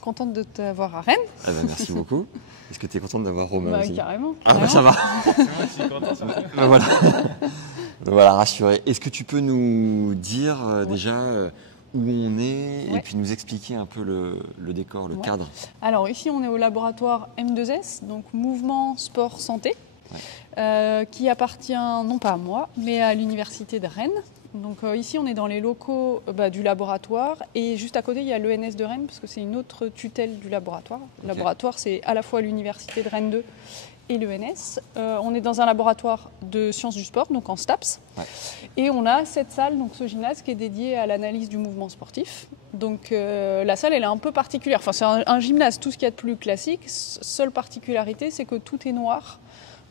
Contente de t'avoir à Rennes. Ah bah, merci beaucoup. Est-ce que tu es contente d'avoir Romain aussi? Carrément. Ah bah, ça va. Bah, voilà. Voilà, rassuré. Est-ce que tu peux nous dire déjà où on est et puis nous expliquer un peu le décor, le cadre? Alors ici on est au laboratoire M2S, donc Mouvement Sport Santé, qui appartient non pas à moi, mais à l'université de Rennes. Donc ici on est dans les locaux du laboratoire et juste à côté il y a l'ENS de Rennes parce que c'est une autre tutelle du laboratoire. Le laboratoire c'est à la fois l'université de Rennes 2 et l'ENS. On est dans un laboratoire de sciences du sport, donc en STAPS. Et on a cette salle, donc ce gymnase qui est dédié à l'analyse du mouvement sportif. Donc la salle elle est un peu particulière. Enfin c'est un gymnase, tout ce qu'il y a de plus classique. Seule particularité c'est que tout est noir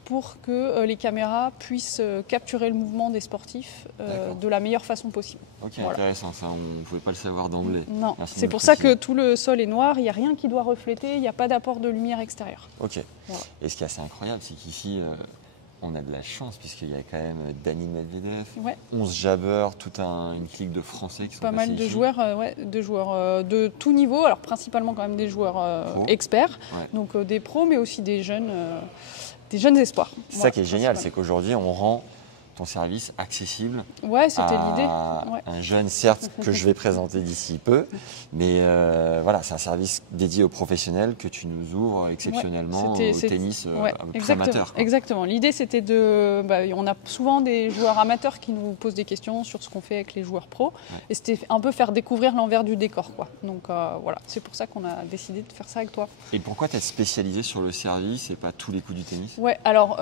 pour que les caméras puissent capturer le mouvement des sportifs de la meilleure façon possible. Ok, voilà. Intéressant, ça on ne pouvait pas le savoir d'emblée. Non, c'est pour ça que tout le sol est noir, il n'y a rien qui doit refléter, il n'y a pas d'apport de lumière extérieure. Ok, voilà. Et ce qui est assez incroyable, c'est qu'ici, on a de la chance puisqu'il y a quand même Dani Medvedev, 11 jabbeurs, toute une clique de Français qui sont pas mal de joueurs, de tout niveau, alors principalement quand même des joueurs experts, donc des pros mais aussi des jeunes espoirs. C'est ça qui est génial, c'est qu'aujourd'hui on rend ton service accessible c'était l'idée. Un jeune, certes, que je vais présenter d'ici peu, mais voilà, c'est un service dédié aux professionnels que tu nous ouvres exceptionnellement au tennis amateur. Exactement. L'idée, c'était on a souvent des joueurs amateurs qui nous posent des questions sur ce qu'on fait avec les joueurs pros, et c'était un peu faire découvrir l'envers du décor, quoi. Donc voilà, c'est pour ça qu'on a décidé de faire ça avec toi. Et pourquoi tu es spécialisé sur le service et pas tous les coups du tennis? Alors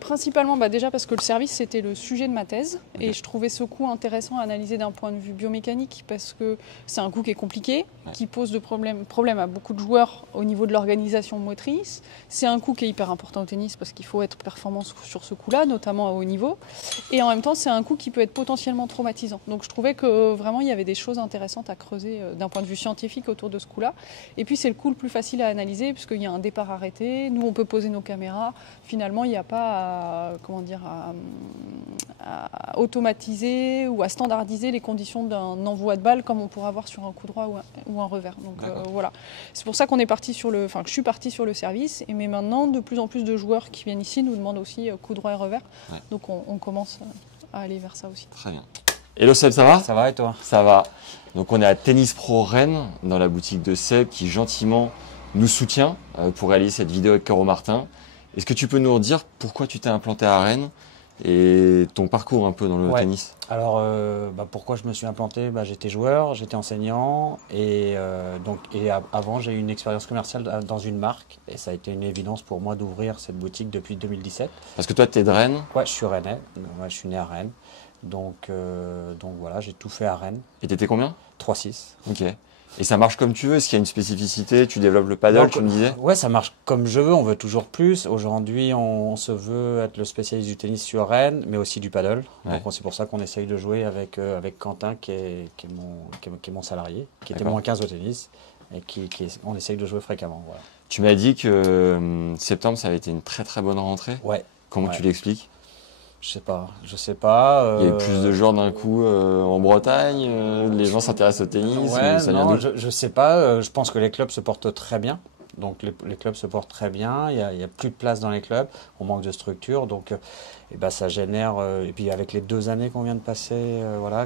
principalement, déjà parce que le service, c'était le sujet de ma thèse et je trouvais ce coup intéressant à analyser d'un point de vue biomécanique parce que c'est un coup qui est compliqué, qui pose de problème à beaucoup de joueurs au niveau de l'organisation motrice. C'est un coup qui est hyper important au tennis parce qu'il faut être performant sur ce coup-là, notamment à haut niveau. Et en même temps, c'est un coup qui peut être potentiellement traumatisant. Donc je trouvais que vraiment il y avait des choses intéressantes à creuser d'un point de vue scientifique autour de ce coup-là. Et puis c'est le coup le plus facile à analyser puisqu'il y a un départ arrêté. Nous, on peut poser nos caméras. Finalement, il n'y a pas à automatiser ou à standardiser les conditions d'un envoi de balle comme on pourrait avoir sur un coup droit ou un revers. Donc voilà, c'est pour ça qu'on est parti que je suis partie sur le service. Mais maintenant, de plus en plus de joueurs qui viennent ici nous demandent aussi coup droit et revers. Donc on commence à aller vers ça aussi. Très bien. Hello Seb, ça va? Ça va et toi? Ça va. Donc on est à Tennis Pro Rennes, dans la boutique de Seb qui gentiment nous soutient pour réaliser cette vidéo avec Caro Martin. Est-ce que tu peux nous dire pourquoi tu t'es implanté à Rennes et ton parcours un peu dans le tennis? Alors, pourquoi je me suis implanté? J'étais joueur, j'étais enseignant et avant j'ai eu une expérience commerciale dans une marque et ça a été une évidence pour moi d'ouvrir cette boutique depuis 2017. Parce que toi tu es de Rennes? Ouais, je suis rennais, je suis né à Rennes, donc voilà, j'ai tout fait à Rennes. Et t'étais combien? 3-6. Ok. Et ça marche comme tu veux? Est-ce qu'il y a une spécificité? Tu développes le paddle, tu me disais? Ouais, ça marche comme je veux, on veut toujours plus. Aujourd'hui, on se veut être le spécialiste du tennis sur Rennes, mais aussi du paddle. Donc c'est pour ça qu'on essaye de jouer avec Quentin, qui est mon salarié, qui était moins 15 au tennis, et on essaye de jouer fréquemment. Voilà. Tu m'as dit que septembre, ça avait été une très très bonne rentrée. Ouais. Comment tu l'expliques? Je sais pas. Il y a eu plus de joueurs d'un coup en Bretagne, les gens s'intéressent au tennis. Je sais pas. Je pense que les clubs se portent très bien. Donc les clubs se portent très bien. Il y a plus de place dans les clubs. On manque de structure. Donc ça génère. Et puis avec les 2 années qu'on vient de passer,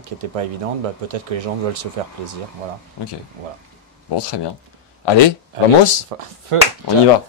qui n'étaient pas évidentes, peut-être que les gens veulent se faire plaisir. Voilà. Ok. Voilà. Bon, très bien. Allez, vamos. Feu. On y va.